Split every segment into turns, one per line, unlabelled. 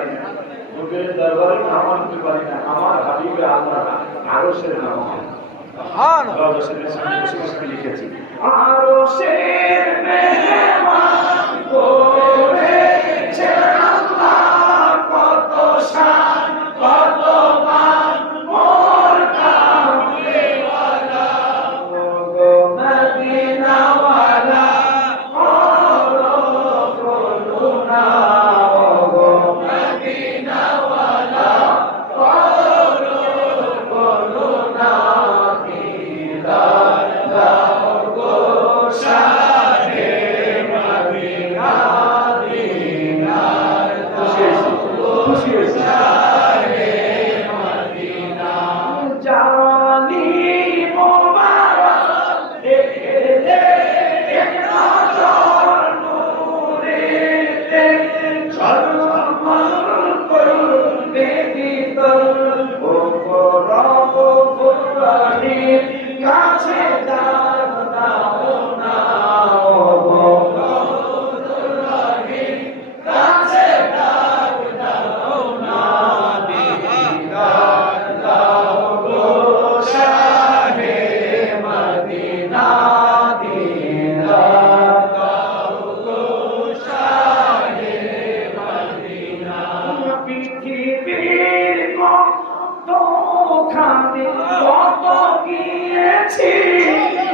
পারি না। লোকের দরবারে নামাজ হতে পারি না। আমার হাবিবে লিখেছি।
আরও সে কত গিয়েছি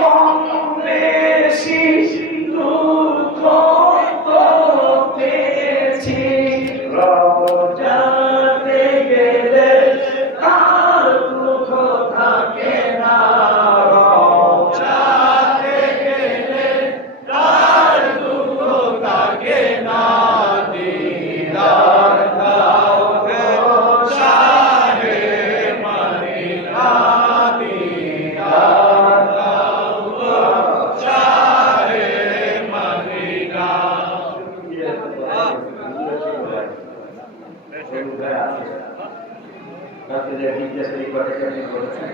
কম বেশি দুঃখ পেয়েছি। রব
আছে রাত্রে জিজ্ঞাসা করে কেমন করেছেন